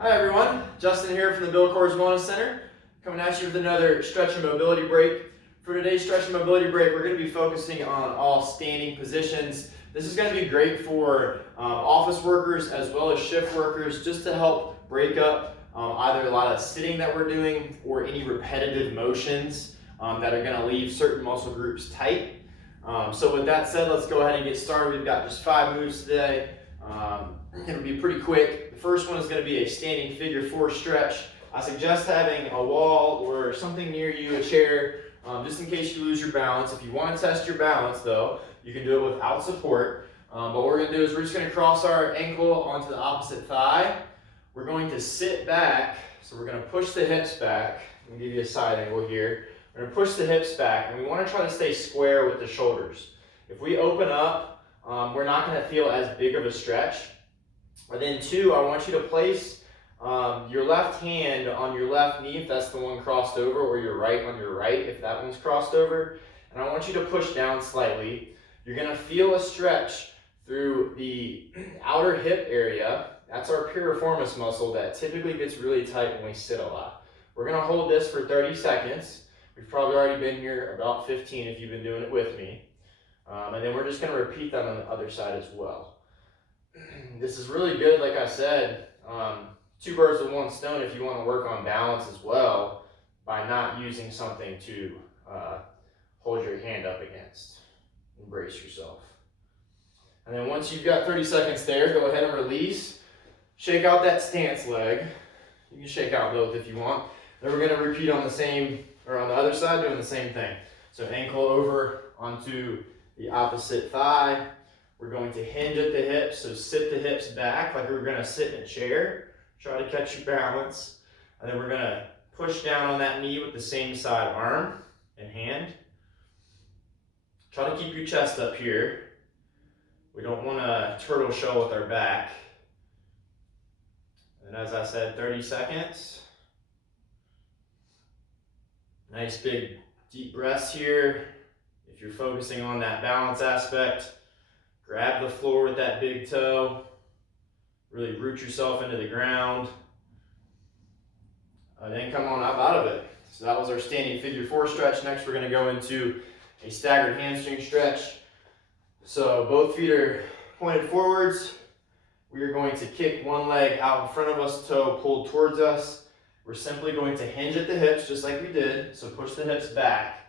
Hi everyone, Justin here from the Bill Coors Wellness Center, coming at you with another stretch and mobility break. For today's stretch and mobility break, we're going to be focusing on all standing positions. This is going to be great for office workers as well as shift workers, just to help break up either a lot of sitting that we're doing or any repetitive motions that are going to leave certain muscle groups tight. So with that said, let's go ahead and get started. We've got just 5 moves today. It'll be pretty quick. The first one is going to be a standing figure 4 stretch. I suggest having a wall or something near you, a chair, just in case you lose your balance. If you want to test your balance though, you can do it without support. But what we're going to do is we're just going to cross our ankle onto the opposite thigh. We're going to sit back, so we're going to push the hips back. Let me give you a side angle here. We're going to push the hips back, and we want to try to stay square with the shoulders. If we open up, we're not going to feel as big of a stretch. And then 2, I want you to place your left hand on your left knee if that's the one crossed over, or your right on your right if that one's crossed over. And I want you to push down slightly. You're going to feel a stretch through the outer hip area. That's our piriformis muscle that typically gets really tight when we sit a lot. We're going to hold this for 30 seconds. We've probably already been here about 15 if you've been doing it with me. And then we're just going to repeat that on the other side as well. This is really good, like I said, 2 birds with 1 stone if you want to work on balance as well by not using something to hold your hand up against. Embrace yourself. And then once you've got 30 seconds there, go ahead and release. Shake out that stance leg. You can shake out both if you want. Then we're going to repeat on the same, or on the other side, doing the same thing. So ankle over onto the opposite thigh. We're going to hinge at the hips, so sit the hips back like we're going to sit in a chair. Try to catch your balance. And then we're going to push down on that knee with the same side arm and hand. Try to keep your chest up here. We don't want to turtle shell with our back. And as I said, 30 seconds. Nice big deep breaths here. If you're focusing on that balance aspect, grab the floor with that big toe. Really root yourself into the ground. Then come on up out of it. So that was our standing figure 4 stretch. Next we're going to go into a staggered hamstring stretch. So both feet are pointed forwards. We are going to kick one leg out in front of us, toe pulled towards us. We're simply going to hinge at the hips just like we did. So push the hips back.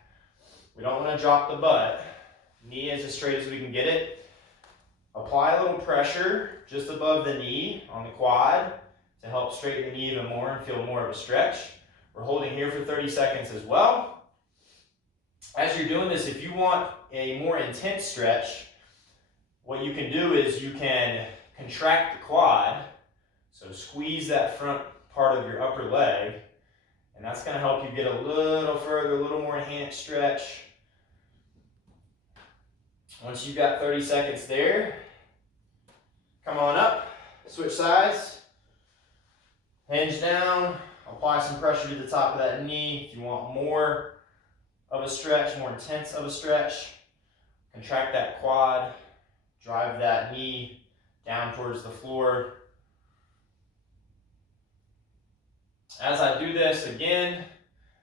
We don't want to drop the butt. Knee is as straight as we can get it. Apply a little pressure just above the knee on the quad to help straighten the knee even more and feel more of a stretch. We're holding here for 30 seconds as well. As you're doing this, if you want a more intense stretch, what you can do is you can contract the quad. So squeeze that front part of your upper leg, and that's going to help you get a little further, a little more enhanced stretch. Once you've got 30 seconds there, come on up, switch sides, hinge down, apply some pressure to the top of that knee. If you want more of a stretch, more intense of a stretch, contract that quad, drive that knee down towards the floor. As I do this, again,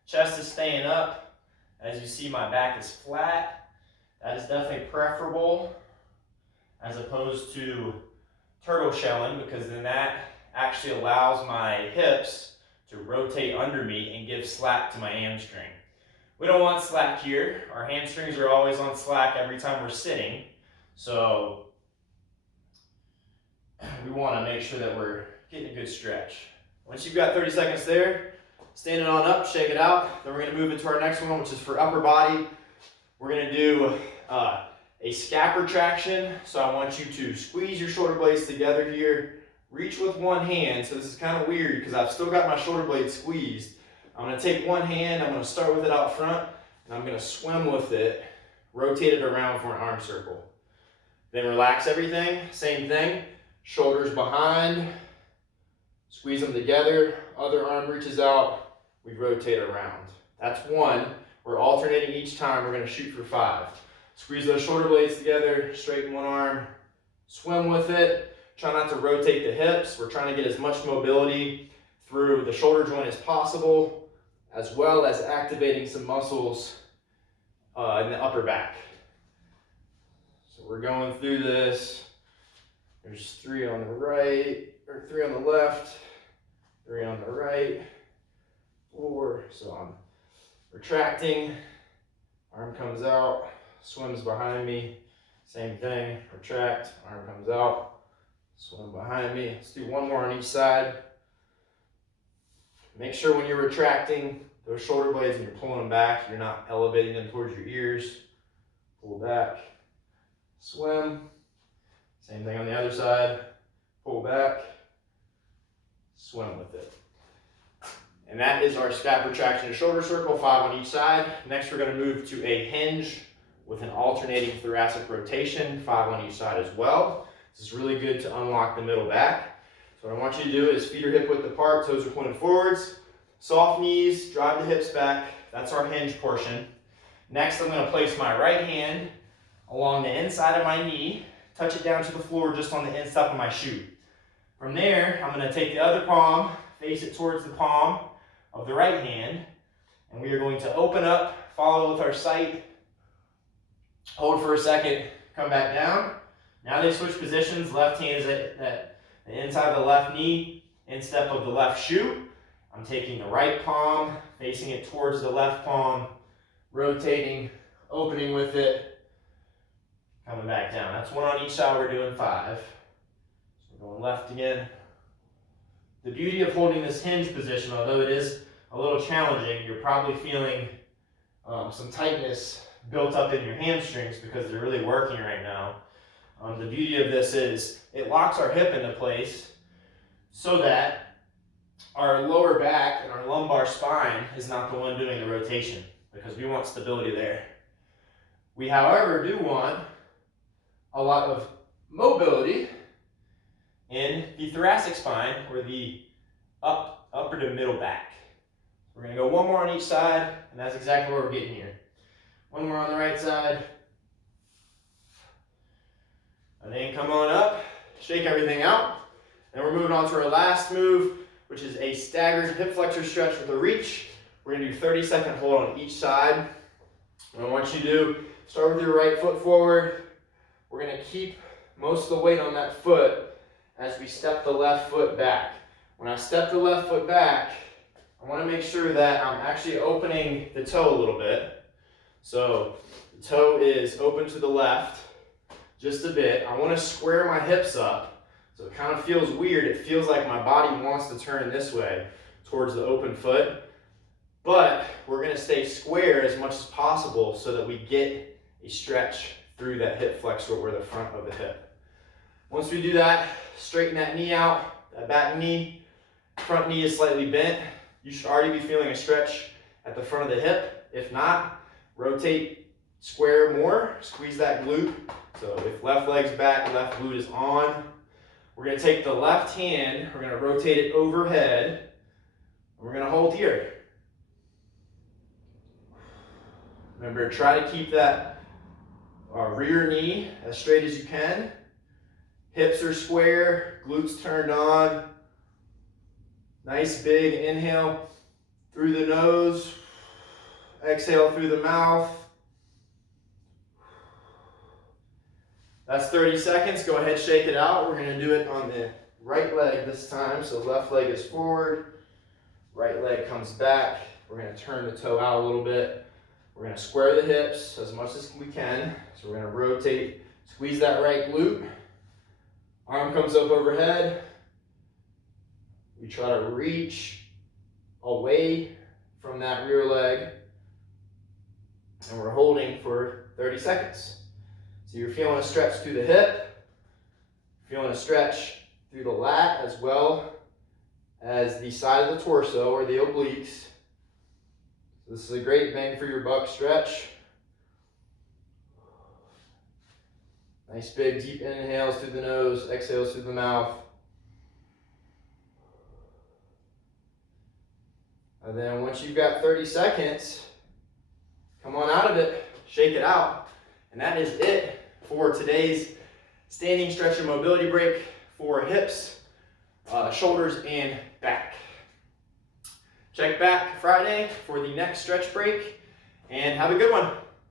chest is staying up. As you see, my back is flat. That is definitely preferable as opposed to turtle shelling, because then that actually allows my hips to rotate under me and give slack to my hamstring. We don't want slack here. Our hamstrings are always on slack every time we're sitting. So we want to make sure that we're getting a good stretch. Once you've got 30 seconds there, standing on up, shake it out. Then we're going to move into our next one, which is for upper body. We're going to do a Scap retraction. So I want you to squeeze your shoulder blades together here. Reach with one hand. So this is kind of weird because I've still got my shoulder blades squeezed. I'm going to take one hand, I'm going to start with it out front, and I'm going to swim with it, rotate it around for an arm circle. Then relax everything, same thing. Shoulders behind, squeeze them together, other arm reaches out, we rotate around. That's 1. We're alternating each time. We're going to shoot for 5. Squeeze those shoulder blades together, straighten one arm, swim with it, Try not to rotate the hips. We're trying to get as much mobility through the shoulder joint as possible, as well as activating some muscles in the upper back. So we're going through this. There's 3 on the right, or 3 on the left, 3 on the right, 4. So I'm retracting, arm comes out, swims behind me. Same thing, retract, arm comes out, swim behind me. Let's do 1 more on each side. Make sure when you're retracting those shoulder blades and you're pulling them back, you're not elevating them towards your ears. Pull back, swim. Same thing on the other side. Pull back, swim with it. And that is our scap retraction to shoulder circle, 5 on each side. Next, we're going to move to a hinge with an alternating thoracic rotation, 5 on each side as well. This is really good to unlock the middle back. So what I want you to do is feet are hip width apart, toes are pointed forwards, soft knees, drive the hips back. That's our hinge portion. Next, I'm going to place my right hand along the inside of my knee, touch it down to the floor just on the inside of my shoe. From there, I'm going to take the other palm, face it towards the palm of the right hand, and we are going to open up, follow with our sight, hold for a second, come back down. Now they switch positions. Left hand is at the inside of the left knee, instep of the left shoe. I'm taking the right palm, facing it towards the left palm, rotating, opening with it, coming back down. That's 1 on each side. We're doing 5. So we're going left again. The beauty of holding this hinge position, although it is a little challenging, you're probably feeling some tightness built up in your hamstrings because they're really working right now. The beauty of this is it locks our hip into place so that our lower back and our lumbar spine is not the one doing the rotation because we want stability there. We, however, do want a lot of mobility in the thoracic spine or the upper to middle back. We're going to go 1 more on each side, and that's exactly where we're getting here. 1 more on the right side. And then come on up, shake everything out. And we're moving on to our last move, which is a staggered hip flexor stretch with a reach. We're going to do 30-second hold on each side. What I want you to do, start with your right foot forward. We're going to keep most of the weight on that foot as we step the left foot back. When I step the left foot back, I want to make sure that I'm actually opening the toe a little bit. So the toe is open to the left just a bit. I want to square my hips up so it kind of feels weird. It feels like my body wants to turn this way towards the open foot, but we're going to stay square as much as possible so that we get a stretch through that hip flexor or the front of the hip. Once we do that, straighten that knee out, that back knee, front knee is slightly bent. You should already be feeling a stretch at the front of the hip. If not, rotate square more, squeeze that glute. So if left leg's back, left glute is on. We're going to take the left hand, we're going to rotate it overhead, and we're going to hold here. Remember, try to keep that rear knee as straight as you can. Hips are square, glutes turned on. Nice big inhale through the nose, exhale through the mouth. That's 30 seconds. Go ahead, shake it out. We're going to do it on the right leg this time. So left leg is forward, right leg comes back. We're going to turn the toe out a little bit. We're going to square the hips as much as we can. So we're going to rotate, squeeze that right glute. Arm comes up overhead. We try to reach away from that rear leg. And we're holding for 30 seconds. So you're feeling a stretch through the hip, feeling a stretch through the lat as well as the side of the torso or the obliques. So this is a great bang for your buck stretch. Nice big deep inhales through the nose, exhales through the mouth. And then once you've got 30 seconds, come on out of it, shake it out. And that is it for today's standing stretch and mobility break for hips, shoulders, and back. Check back Friday for the next stretch break, and have a good one.